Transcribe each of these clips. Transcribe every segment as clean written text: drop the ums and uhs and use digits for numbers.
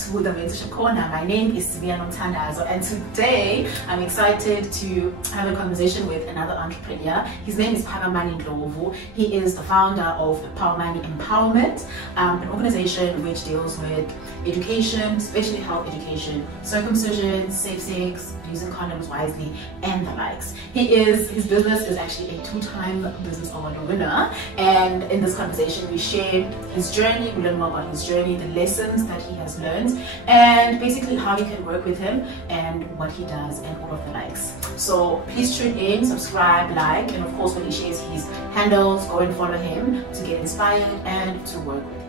to the Mentorship Corner. My name is Ndlovu, and today I'm excited to have a conversation with another entrepreneur. His name is Phakamani Ndlovu. He is the founder of phakamaniempowerment, an organization which deals with education, especially health education, circumcision, safe sex, using condoms wisely, and the likes. His business is actually a 2-time business award winner, and in this conversation we share his journey, we learn more about his journey, the lessons that he has learned, and basically how you can work with him and what he does and all of the likes. So please tune in, subscribe, like, and of course when he shares his handles, go and follow him to get inspired and to work with him.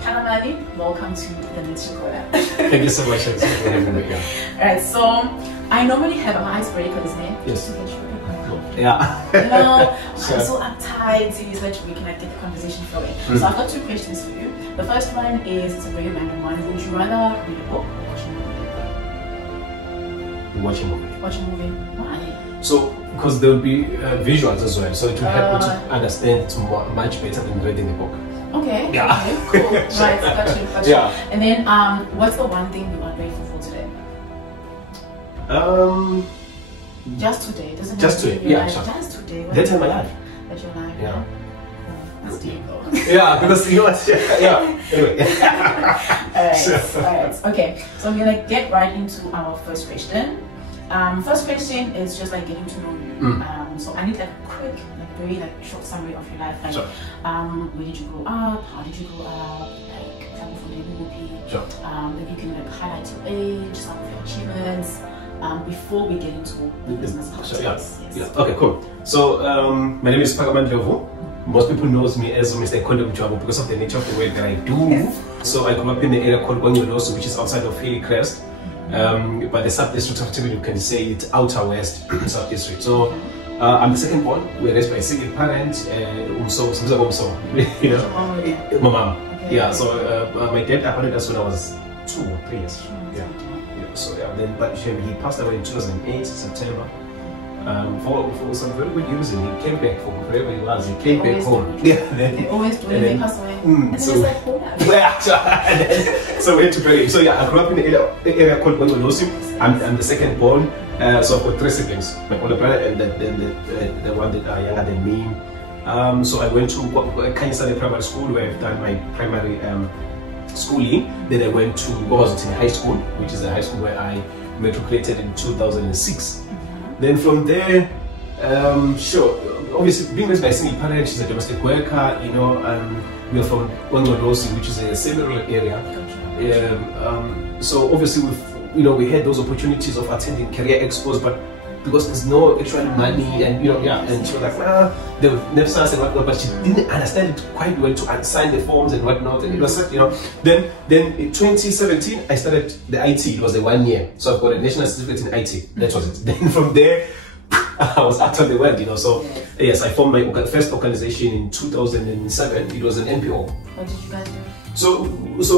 Phakamani, welcome to the Mentorship Corner. Thank you so much for having me here. Alright, so I normally have an icebreakers, man. Yes. To get you Yeah. you know, Sure. I'm so uptight so that we can get the conversation flowing. So I've got 2 questions for you. The first one is, it's a very random one. Would you rather read a book or watch a movie? Watch a movie. Watch a movie. Why? So, because there will be visuals as well, so it will help you to understand it much better than reading a book. Okay. Yeah. Okay, cool. Right, got you. Yeah. And then, what's the one thing you are grateful for today? Just today. Doesn't Just have to be today, your yeah, life. sure. Just today. That time I life. That's your life. Yeah. That's deep though. Yeah, because you know what? Yeah. Anyway. Alright. Sure. Alright. Okay. So I'm gonna get right into our first question. First question is just like getting to know you. So I need like a quick, very short summary of your life. Like, Sure. where did you grow up? How did you grow up? Like, tell me for the movie. Sure. Maybe you can like highlight your age, some of your achievements. Before we get into the business part. Sure, yeah. Yes. Yeah. Okay, cool. So my name is Phakamani Ndlovu. Most people knows me as Mr. Condom Job because of the nature of the work that I do. Yes. So I grew up in the area called Ndlovu, which is outside of Hillcrest. But the sub-district of Tibi, you can say it's Outer West sub-district. So I'm the second born. We're raised by a single parent. You know, my mom. Okay. Yeah. So my dad abandoned us when I was 2 or 3 years. Yeah. So yeah, then but he passed away in 2008 September. For some very good reason, he came back from wherever he was. He came back home. Yeah, They always do when they pass away. And so, it's like, hold on. so we had to bury him. So yeah, I grew up in the area called Ndlovu. I'm the second born. So I've got 3 siblings, my older brother and then the one that are younger than me. So I went to Kanyisane Primary School where I've done my primary schooling. Then I went to Ndlovu High School, which is a high school where I matriculated in 2006. Then from there, sure, obviously being raised by a single parent, she's a domestic worker, you know, we are from Ndlovu, which is a semi-rural area. So obviously we had those opportunities of attending career expos, but because there's no actual money and and she was like, they would never us and whatnot, but she didn't understand it quite well to sign the forms and whatnot, and it was like, then in 2017 I started the IT. It was a 1 year, so I've got a national certificate in IT. That was it. Then from there I was out on the world, so yes, I formed my first organization in 2007. It was an NPO. What did you guys do? So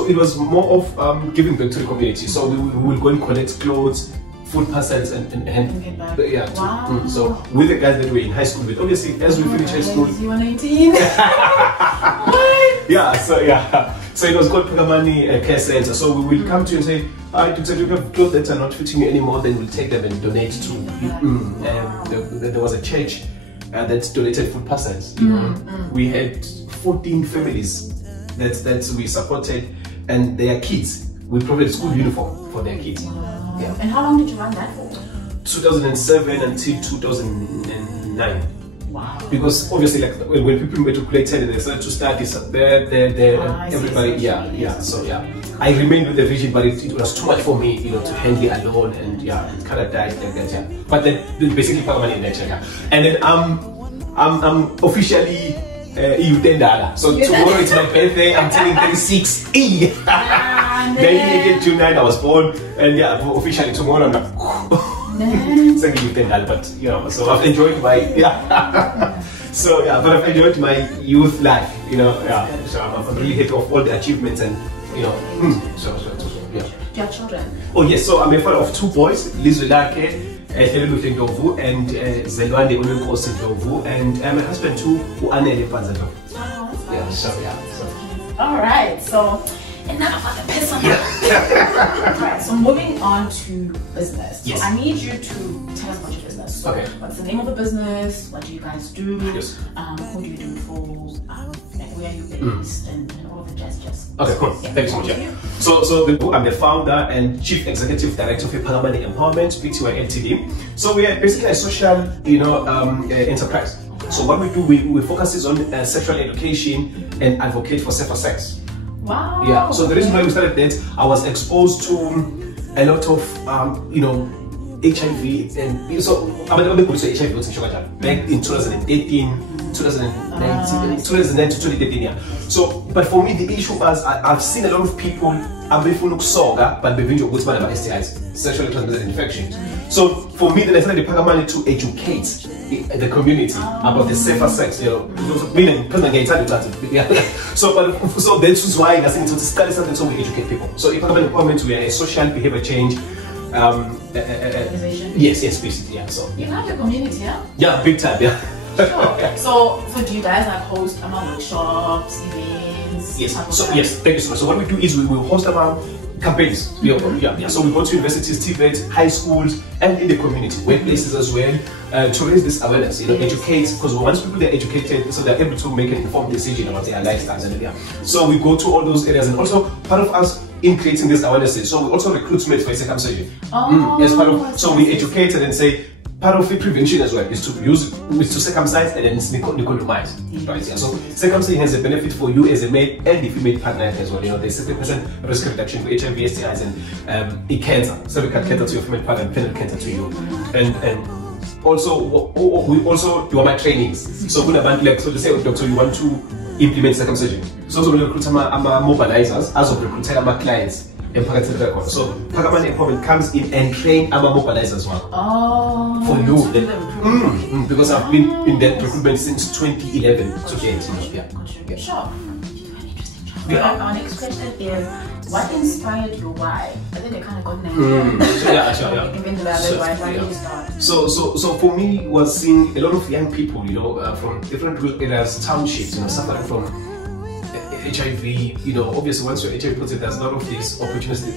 it was more of giving back to the community. So we will go and collect clothes, food parcels and yeah. Wow. So with the guys that were in high school with, obviously as we finish high school. You were 19. What? Yeah. So it was called Phakamani Care Center. So we will come to you and say, alright, you have clothes that are not fitting you anymore. Then we'll take them and donate to. There was a church that donated food parcels. We had 14 families that we supported, and their kids. We provided school uniform for their kids. Yeah. And how long did you run that for? 2007 until 2009. Wow. Because obviously, like when people matriculated and they started to study, everybody, So yeah, I remained with the vision, but it was too much for me, to handle alone, and it kind of died like that. Yeah. But then basically Phakamani in nature. Yeah. And then I'm officially EU $10. So tomorrow it's my birthday. I'm turning 36. Then June 9 I was born, and officially tomorrow I'm like, thank you $10. But so I've enjoyed my but I've enjoyed my youth life. So I'm really happy of all the achievements and your children? Oh yes, so I'm a father of 2 boys, Ndlovu and Ndlovu, and my husband too, Ndlovu. Yeah, so yeah. All right, so enough about the personal. Right, so moving on to business. So yes. I need you to tell us about your business. So okay. What's the name of the business? What do you guys do? Yes. Who do you do for? Like where are you based? And all of the jazz. Okay, cool. Yeah. Thank you so much. Yeah. So I'm the founder and chief executive director of phakamaniempowerment, Pty Ltd. So we are basically a social, enterprise. So what we do, we focus on sexual education and advocate for safer sex. Wow. Yeah. So the reason why we started that, I was exposed to a lot of HIV, and so I'm going to say HIV back in 2018, 2019, 2009 to 2013. Yeah. So, but for me, the issue was I've seen a lot of people but they've been STIs, sexually transmitted infections. So for me, then I started the Phakamani to educate the community about the safer sex. So that's why I think to study something, so we educate people. So in Phakamani Empowerment, we are a social behavior change. Yes, basically, yeah. So you have your community, yeah? Yeah, big time, yeah. Sure. So do you guys like host workshops, events? Yes. So yes, thank you so much. So what we do is we will host campaigns. So we go to universities, TVET, high schools, and in the community, workplaces as well, to raise this awareness, educate, because once people are educated, so they're able to make an informed decision about their lifestyles. So we go to all those areas, and also part of us in creating this awareness, so we also recruit mates for circumcision. As part of, so we educate and say, part of the prevention as well is to circumcise and then decolonize. Right? Yeah. So circumcision has a benefit for you as a male and the female partner as well. There's 60% risk reduction for HIV, STIs, and cancer. So we can cater to your female partner and female cancer to you. And also we also do our trainings. So when so to say, doctor, you want to implement circumcision. So we recruit our mobilizers as of recruiting our clients. So Phakamani Empowerment comes in and train our mobilizers for you. Because I've been in that recruitment since 2011 to date. Sure. Our next question is, what inspired your why? I think I kind of got an idea. Why did you start? So for me, was seeing a lot of young people, from different rural areas, townships, suffering from HIV, obviously once you're HIV positive, there's a lot of these opportunistic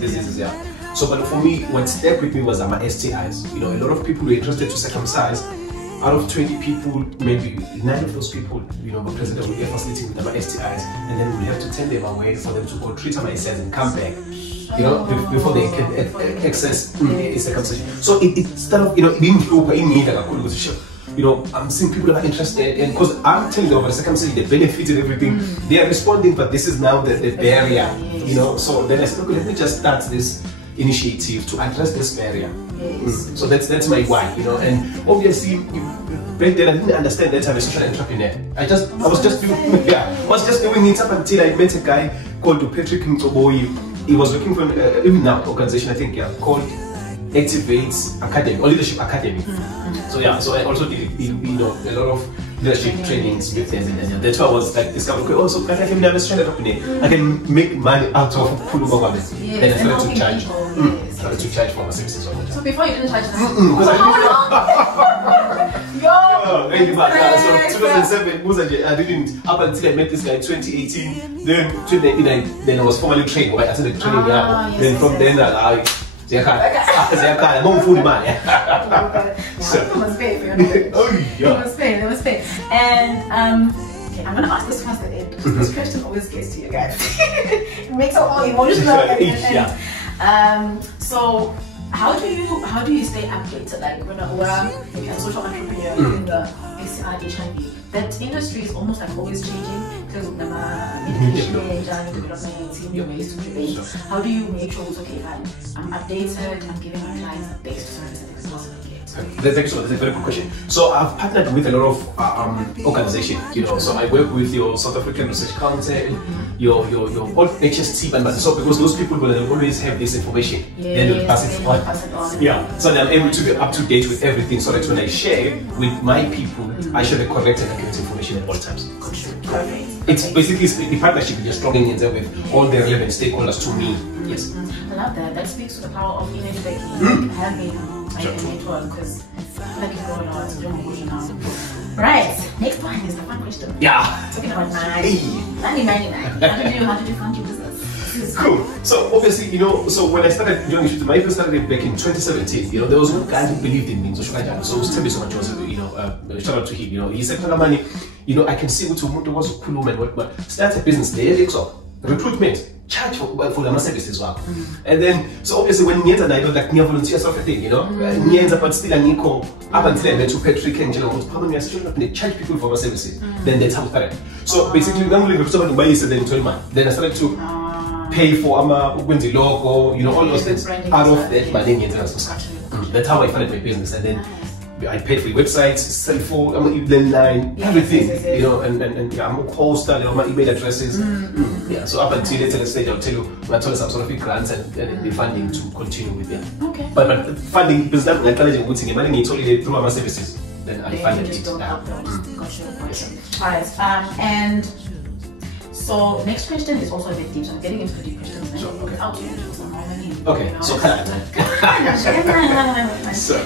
diseases, yeah. So, but for me, what stuck with me was my STIs. A lot of people were interested to circumcise. Out of 20 people, maybe 9 of those people, were present with their facility with my STIs, and then we have to turn them away for them to go treat my STIs and come back, before they can access circumcision. So it started, being in me that I could was sure. I'm seeing people that are interested, and because I'm telling them about circumcision, the benefits and everything, they are responding, but this is now the barrier, So then I said, okay, let me just start this initiative to address this barrier. So that's my why, and obviously back then I didn't understand that I'm a social entrepreneur. I was just doing it up until I met a guy called Patrick Mtoboyi. He was working for even now organization, I think, called Activates Academy or Leadership Academy. So so I also did a lot of leadership trainings with them, and that's why I was like discovering, okay, so I can never straight up I can make money out of Puluma. Then I started to charge. Started to charge for my services. So before you didn't charge them? Because how long? So 2007, I didn't, up until I met this guy in 2018. Then I was formally trained. I attended training. Then from then I. You must pay for your knowledge. You must pay. And okay, I'm gonna ask this first at the end. This question always gets to you guys. It makes it all emotional. So how do you stay updated? Like when we're a social entrepreneur in the STI HIV, that industry is almost like always changing because of the medication development, new ways to prevent. How do you make sure it's okay? I'm updated, I'm giving my clients the best service that they can possibly get? That's actually a very good question. So I've partnered with a lot of organizations, you know. So I work with your South African Research Council, your all HST, but so because those people will always have this information, then they'll pass it on. Yeah. So I'm able to be up to date with everything, so that when I share with my people, I share the correct and accurate information at all times. Perfect. It's basically the partnership with your strong in there with all the relevant stakeholders to me. Yes. I love that. That speaks to the power of networking, having a mentor, because like you go a lot, you don't go now. Right. Next one is the fun question. Yeah. Talking about money. How did you fund your business? Cool. So obviously, you know, so when I started doing it, my first started back in 2017. You know, there was one guy who believed in me, so tell me so much. You know, shout out to him. You know, he said, "Phakamani, you know, I can see what you was cool man, but start a business there, so recruitment." Charge for the services work. And then, so obviously when Nienza and I don't like near volunteer sort of thing, you know, Nienza but still a Nico up until I met to Patrick and General Phakamani are still not charge people for my services. Then that's how it started. So basically I'm only somebody buy this and then told man. Then I started to pay for Wendy logo, you know, all those things out of that, but then Nienza was scratch. That's how I funded my business. And then I paid for websites, cell phone, landline, everything, you know, and yeah, I'm a host, you know, my email addresses. Yeah, so up until later stage, I'll tell you, when I told some sort of grants and the funding to continue with them. Okay. But funding, because that encouraging good thing, money it's only through our services, then I funded it. Alright, and so next question is also a bit deep, so I'm getting into the deep questions now. Sure, okay. How do you do some more money? Okay, so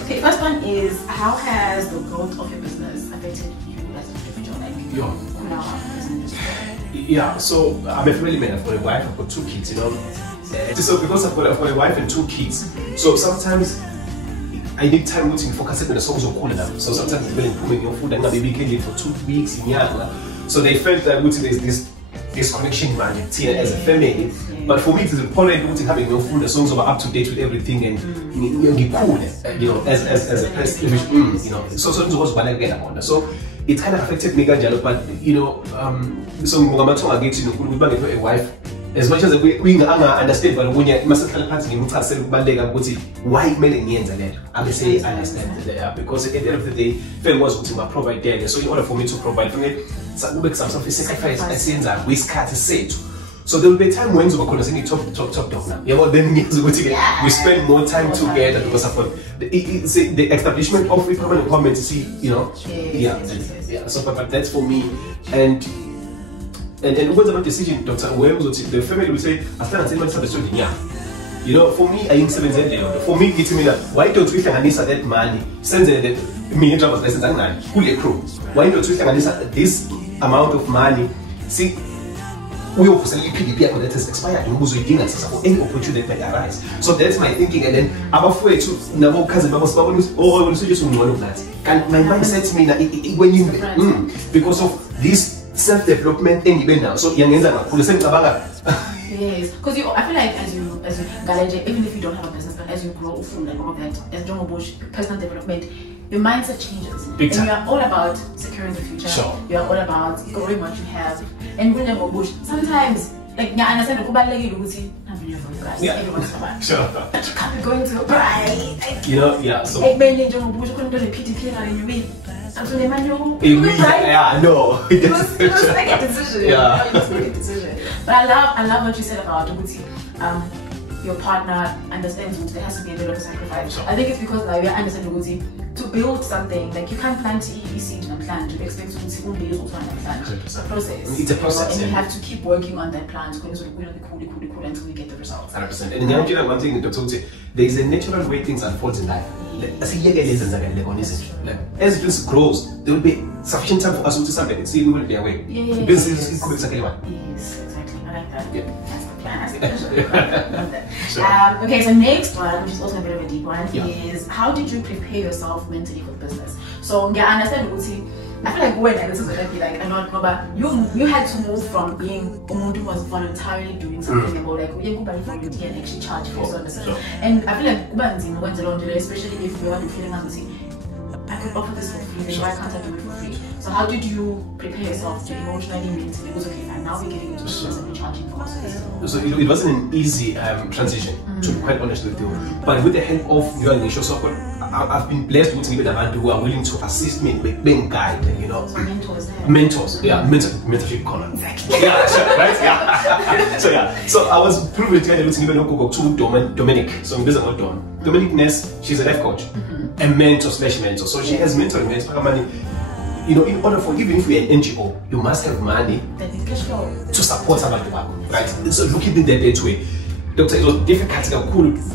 okay, first one is, how has the growth of your business affected you as an individual? Yeah, so I'm a family man. I've got a wife, I've got 2 kids, you know. So because I've got a wife and 2 kids, so sometimes I need time to focus on the songs of calling them. So sometimes I'm really putting your food and maybe can for 2 weeks in Yanga. So they felt that there's this connection man as a family. But for me it is important having your food, the songs are up to date with everything and be cool, you know, as a person, you know. So so it kind of affected me, but you know, so I get a wife. As much as we understand, but when you must tell parts, you must say why I say understand because at the end of the day, film was to provide there. So in order for me to provide for me, some sort of sacrifice, I say that we scatter say. So there will be a time when we're saying top dog now. Yeah, well, then we spend more time together because of the establishment of permanent empowerment. See, you know, yeah. So, but that's for me, and what's about decision, Doctor? The family will say, "After I say my son, yeah." You know, for me, I ain't 7 years. For me, it's me that why don't we think that money? Send the million drivers license and fully crew. Why don't we think this amount of money? See. We also PDP that has expired and who's waiting for any opportunity that arise. So that's my thinking, and then I'm afraid to never cousin just one of that. And my mind said to me that when you because of this self-development and even now, so young ends are the same. Yes, because I feel like as you even if you don't have a business, but as you grow from like all of that, as John Bush, personal development, your mindset changes. And you are all about securing the future. Sure. You are all about growing what you have. And when you're Bush, sometimes like I understand everyone's fine. Sure. But you can't be going to right. You know, yeah. So John Bush couldn't do the PTP and you mean. Yeah, no. It was like a decision. Yeah. It was like a decision. But I love what you said about your partner understands that there has to be a bit of a sacrifice. Sure. I think it's because like we understand to build something, like you can't plant seed and plant to expect to see one build also a plant. It's a process. It's a process. And you have to keep working on that plant because it's really cool until you get the results. 100%. And then one thing Dr. Uti, there is a natural way things unfold in life. Like, as business grows, there will be sufficient time for us to something. See, we will be away. Yeah. Business is exactly one. Yes, exactly. I like that. Yeah. That's the plan. Sure. Okay, so next one, which is also a bit of a deep one, is how did you prepare yourself mentally for business? So I understand Uti. I feel like when this is gonna be like but you had to move from being someone who was voluntarily doing something about like you go volunteer and actually charge for services. Sure. And I feel like especially if you are feeling I could offer this for free, then why can't I do it for free? So how did you prepare yourself to emotionally, mentally? It was okay, and now we're getting into business and we're charging for us. So it wasn't an easy transition, to be quite honest with you. But with the help of your initial support, I've been blessed with people who are willing to assist me, being guided, you know. So mentors there. Mentors, yeah, mentorship corner. Exactly. Yeah, sure, right? Yeah. So yeah, so I was privileged to go to Dominic. So this is not Dominic Ness. She's a life coach, a mentor / mentor. So she has mentoring me. Phakamani, you know, in order for, even if you're an NGO, you must have money to support somebody, right? So look at it that way. Doctor, it was difficult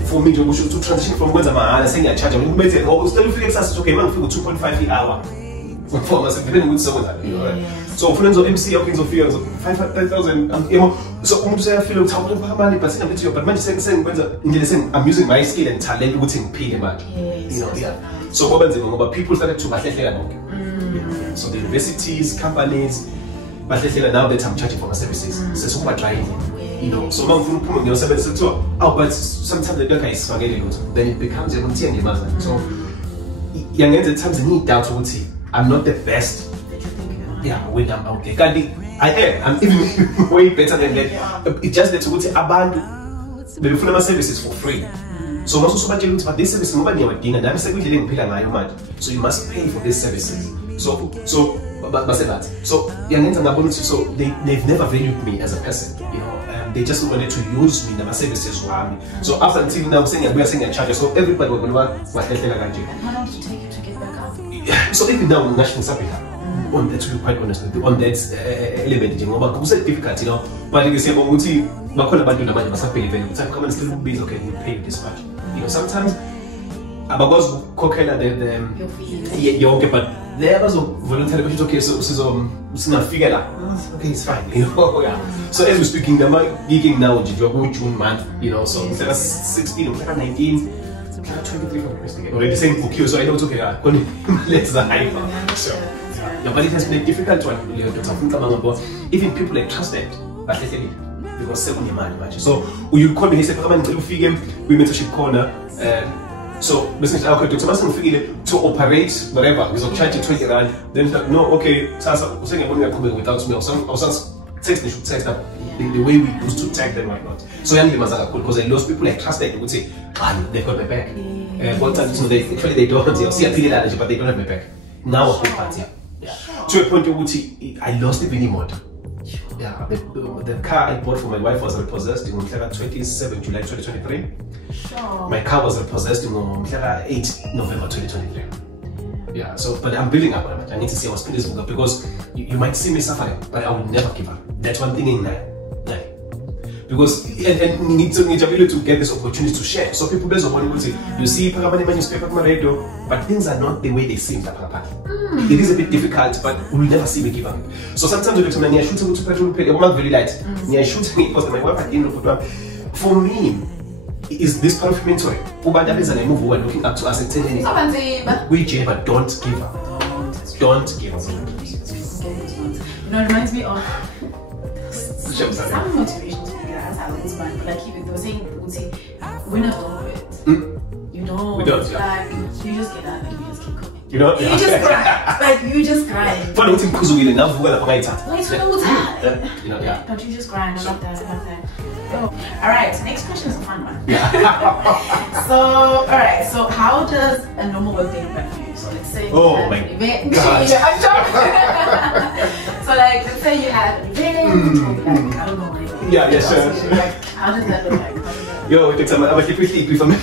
for me to transition from when I'm saying I charge. I'm going to say, oh, still feel okay, man, feel 2.5 an hour. For myself, depending with someone, you know, right? So friends of MC, okay, so feel 5,000, you know. So I'm saying I feel like talking about money, but man, saying I'm using my skill and talent, wouldn't pay them back. You know, yeah. So what people started to so the universities, companies, but now that I'm charging for my services, it's super trying. You know, so but sometimes the guy is forgetting, then it becomes a routine. So young at times I need doubt. I'm not the best. Yeah, when I'm out there, I am. I'm even way better than that. It's just that to abandon the full services for free. So most of my but this service nobody ever did, and I'm saying we didn't pay that. So you must pay for these services. So young and so they've never valued me as a person. You know. They just wanted to use me, my services were me. So after until now, we are saying a charge. So everybody will know what they're going to do. And how long did it take you to get back up? So even now, national support, on that, to be quite honest, on that element, it's difficult, you know. But you say, well, see, but about the money, must pay the time. Come and still be okay. We pay this much. You know, sometimes about what's cooking at you're okay, but there was a voluntary question. Okay, so it's not figure out. Okay, it's fine. You know, yeah. So as we're speaking, the gigging now, you're going June month. You know, so instead of 16, 19, 23 for the already saying okay, so I know it's okay. Let's high. So yeah, but it has been a difficult one. Even people like trusted, but they did because second your money. So you call me, he said, "Come and figure we mentorship corner." So basically, I could figure to operate whatever. We charge you 20 rand. Then no, okay. So I was saying I'm coming without me. I was text they should text up the way we used to tag them, right? Not. So young people are cool because I lost people I trusted. They would say, they've got my back. One time, so they actually they don't. They see a feeling allergy, but they don't have my back. Now a party. Yeah. To a point where I lost the mini mod. Yeah, the car I bought for my wife was repossessed on 27 July 2023. Sure. My car was repossessed on 8 November 2023. Yeah, so, but I'm building up on it. I need to see what's this book because you might see me suffering, but I will never give up. That's one thing in life. Because and you need to be able to get this opportunity to share. So people based on what you say, you see Phakamani newspaper, radio, but things are not the way they seem. It is a bit difficult, but you will never see me give up. So sometimes you say, "I shoot to petrol pay." I'm not very light. I shoot because my wife at the end of the for me, is this part of mentoring. Ubanda is an move who are looking up to us and telling we but don't give up. Don't give up. You know, it reminds me of some motivation. But like they were saying, winners don't quit. You know, we don't, yeah. Like you just get out and you just keep going. You know, you just grind. Like you just grind. For nothing because we enough well right. You know, yeah. But you just grind. I love that. I love that. Oh. All right. Next question is a fun one. Yeah. So, all right. So, how does a normal work day look like for you? So, let's say. Oh my God. I'm joking. So, like, let's say you have an event. Like, I don't know. Like, yeah. Sure. Like, how does that look like? Yo, it takes I'm a typically from I'm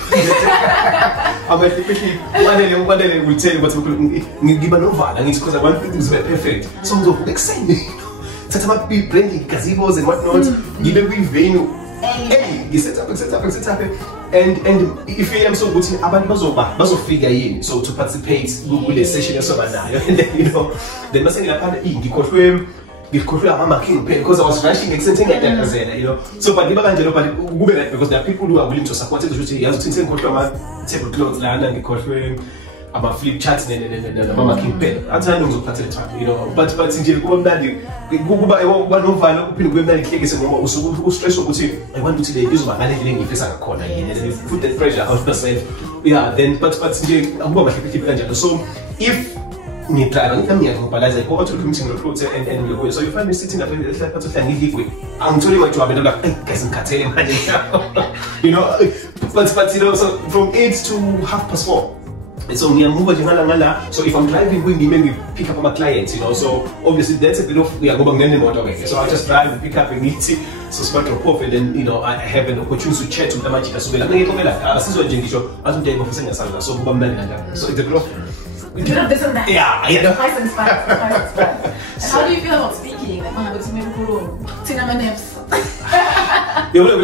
a typically one day will tell you what's give an over and it's because I want things to be perfect. So I'm excited. Set up big plenty gazebos and whatnot. Give a venue. Hey, you set up. And if I am so good in about figure in so to participate with a session or so and then you know then must say because I was rushing extending like that, you know. So but because there are people who are willing to support it. You have to tablecloths land and ama-flip charts nama-kingpad athanda ngizophathela time, you know, but nje kuba mnandi kuba novalo kuphinde kube mnandi kuhlekise ngoba usuke ustress ukuthi I want ukuthi le izoba ngale ndlela engifisa ngakhona, and you put that pressure on yourself, yeah, then but nje akuba mahle kanjalo. So if ngidrive ngiyangibhalaza iphoko to meeting recruit and we go, so you find me sitting at the part of the ngigwe angitholi my job and I'm like, hey guys, ngikhathele manje, you know, but you know, so from 8 to 4:30. So ngiyamove nje ngala. So if I'm driving maybe pick up my clients, you know, so obviously that's a bit of ngoba nginene motor ke, so I just drive and pick up and ngithi so smart drop off, and then you know I have an opportunity to chat with amajita so vela ngiyixoxela asizwe nje ngisho athi umuntu ngofisa ngesandla, so kuba mnandi kanjalo. So it's a bit of you know this and that. Yeah, you know. Nice and spicy. And how do you feel about speaking? Like when I go to Mentorship, you know,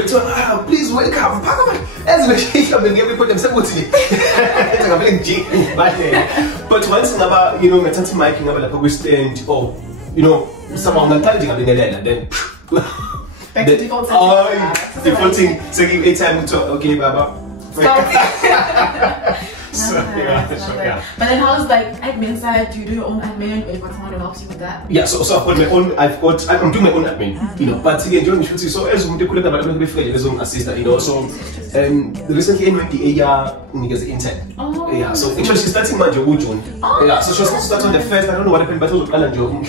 please welcome Phakamani. As we say, I'm every point I'm saying but once you know, ngathatha mic ngaba lapha kwi-stand, or you know, somehow ngaqala ngabingelela, then back to default defaulting, so give a time to okay baba. So, yeah. But then how's like admin side? Do you do your own admin, or you got someone who helps you with that? Yeah, so I've got my own. I'm doing my own admin, you know. But again, John, so as we do as an assistant, you know. So recently in the area, the intern. Oh. Yeah, so actually she's starting my job June. Oh. Yeah, so she was supposed to start on the first. I don't know what happened, but it was a job.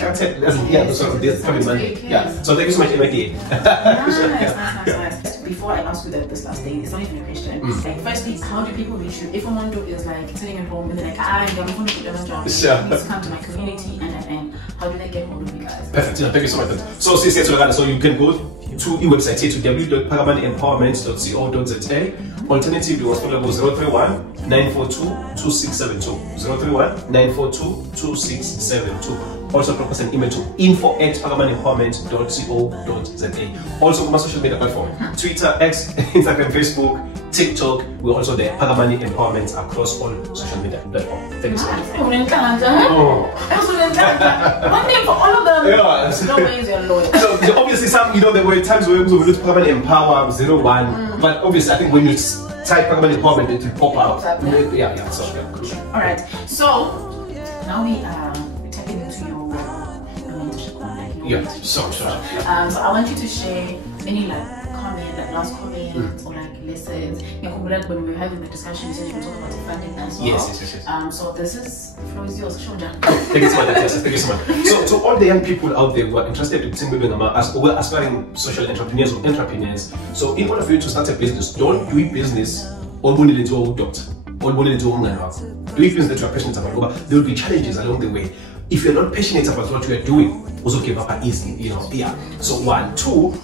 So this coming Monday. Yeah, so thank you so much, MIT. Nice. Before I ask you this last thing, it's not even a question. Like, firstly, how do people reach you? If someone is like sitting at home and they're like, I'm going to do a job, please come to my community, and how do they get hold of you guys? Perfect. Thank you so much. So so you can go to the website here to www.phakamaniempowerment.co.za. Alternatively, was follow 031 942 2672 031 942 2672. Also drop us an email to info@phakamaniempowerment.co.za. Also on my social media platform, Twitter, X, Instagram, Facebook, TikTok. We're also there, Phakamani Empowerment, across all social media platforms. Thank you so much. One name for all of them. Yeah. No ways you're loyal. So obviously some, you know, there were times where we would do Phakamani Empower 01, but obviously I think when you type Phakamani Empowerment, it will pop out. Yeah. So yeah. All right. So now we tapping into your mentorship corner. Yeah. Sure. So I want you to share any last comments or like lessons. When we were having the discussion, you said you were talking about the funding as well. Yes. So the floor is yours. Show John. Thank you so much. Thank you so much. So to all the young people out there who are interested in moving as we're aspiring social entrepreneurs or entrepreneurs. So in order for you to start a business, don't do business all bonely into a doctor, all bonely into a do business that you are passionate about. There will be challenges along the way. If you're not passionate about what you are doing, also give up easily, you know. Yeah. So 1, 2.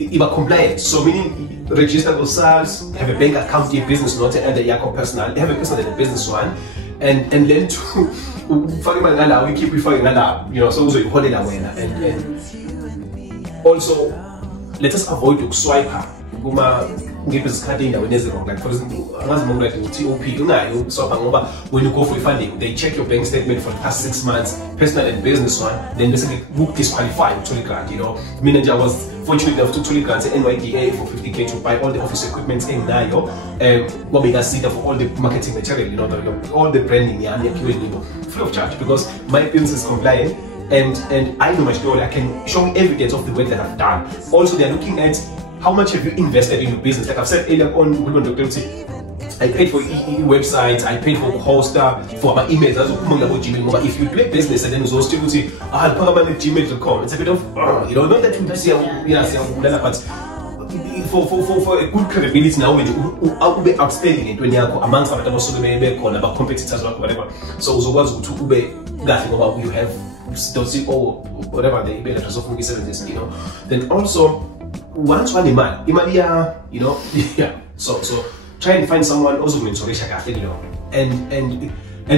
If compliant, so meaning register yourselves, have a bank account, your business not and the Yako personal, have a personal and a business one, and then to we keep referring you know, so you hold it away and also let us avoid to swipe give us card in when there's wrong. Like for example, like TOP, when you go for funding, they check your bank statement for the past 6 months, personal and business one, then basically book disqualify with 20 grand, you know. Manager was fortunate enough to 20 grand NYDA for 50k to buy all the office equipment in Nayo, what we got see for all the marketing material, you know, all the branding, yeah, you know, free of charge because my business is compliant. And I know my story, I can show evidence of the work that I've done. Also, they're looking at how much have you invested in your business. Like I've said earlier on, I paid for websites, I paid for hoster, for my emails, Gmail. If you do a business and then you still say, Phakamani@gmail.com, it's a bit of, you know, not that you see, but for a good credibility now, I'll be outstanding when you're amongst other competitors or whatever. So, you have whatever the email address of Mugi you know. Then also once one demand, you know, yeah. So try and find someone also going to reach a you know, and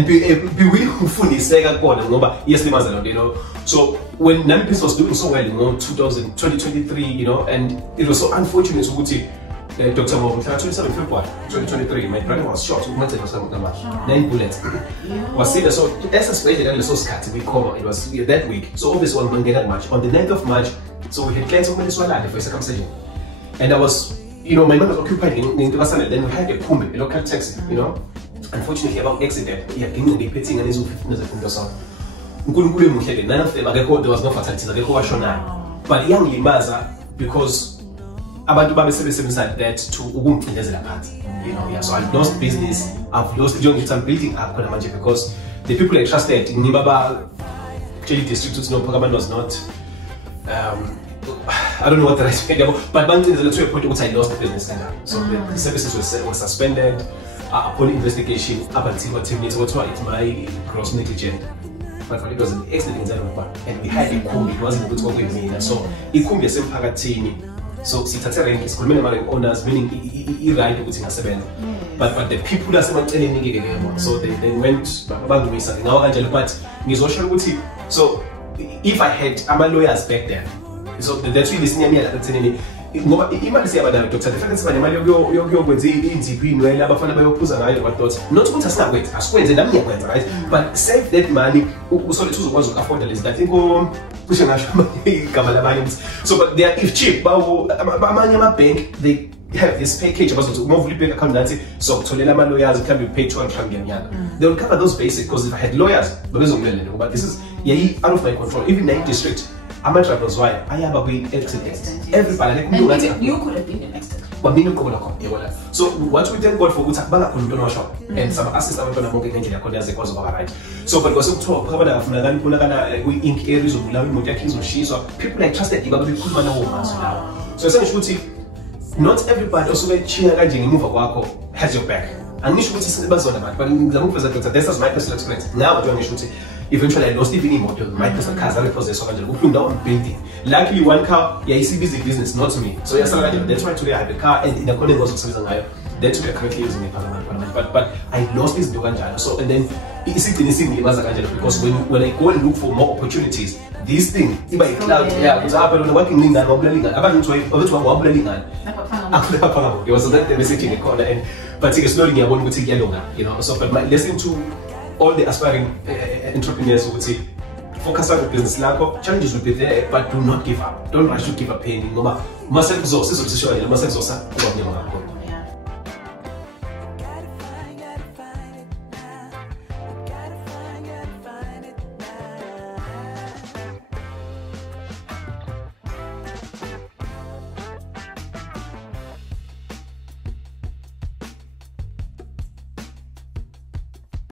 be willing to fully say yes, you know. So when Namipis was doing so well, you know, 2023, you know, and it was so unfortunate so Dr. Mo, 27 February 2023, my brother was shot. 9 bullets. Was said so. As a special and so scat we cover. It was that week. So obviously one get that much on the 9th of March. So we had clients over this one for circumcision, and I was, you know, my mom was occupied in the and then we had a pump, a local taxi, you know. unfortunately about accident iyagcina ngiphethe ingane eziwu-15 zabo. uNkulunkulu emuhle, none of them there was no fatalities, akekho washonayo, but iyangilimaza because abantu babesebenzisa that to ukungicindezela phansi, you know. Yeah, so I lost business, I've lost I'm building up khona manje because the people I trusted in Nibaba district Phakamani was not I don't know what the right thing, but to a point which I lost the business. So the services were suspended upon investigation up until what it's my gross negligence. But it was an excellent and we had a coup, it wasn't good work with me. So it could be a same pagatini. So sithathe rank isikhulumela mara owners, meaning i-right ukuthi ngasebenza. But the people that sebenza ngeke so they went bangumisa ngawo kanjalo, but ngizosho ukuthi so if I had ama-lawyers back then, so that's really sinyamela ekuthenini ngoba imali siyabanayo Dr. The fact that sibanemali yokwenza inzipho inwele abafana bayophuza ngayo but not ukuthi asikakwenzi, asikwenze nami ngiyakwenza, right? But save that money usolethu uzokwazi uku-afforda lezi. I think kusho ngasho igama labanye. So but they are if cheap amanye ama-bank they have this package abazothi uma uvula i-bank account nathi so kutholela ama-lawyers mhlawumbe pay 200 rand ngenyanga. They will cover those basics because if I had lawyers babezongimela lento, but this is out of my control. Even in district ama-troubles why ayaba kwi-accident everybody like you could have been an accident. So what we thank God for ukuthi bangakhona umuntu owasho and some assist abantwana bonke ngendlela yakhona yaze kwazi ukuba right. So but kwasekuthiwa Phakamani akafunakala kubonakala kwi-ink area izobulawa imoto yakhe izoshiswa, people like trusted babe bekhuluma nawo maso lawo. So esengisho ukuthi not everybody osuke echiya kanje ngemuva kwakho has your back. Angisho ukuthi sibazona abantu, but ngizama ukuveza ukuthi this is my personal experience. Now but ngisho ukuthi eventually I lost even imoto, my personal cars I repossessed kanjalo ukufunda on building. Luckily one car busy business, not me. So yes, that's why today I have a car and in the corner was service ngayo. That's why I'm currently using a Phakamani. But I lost this kanjalo. So and then it's because when I go and look for more opportunities, this thing iba cloud because abantu working lingana wabulingana abantu bathi wabulingana it was that the message in the corner and but slowly ngiyabona ukuthi kuyalunga, you know. So but my lesson to all the aspiring entrepreneurs would say focus on the business lakho, challenges will be there but do not give up, don't rush to give up pain ngoba mase kuzosa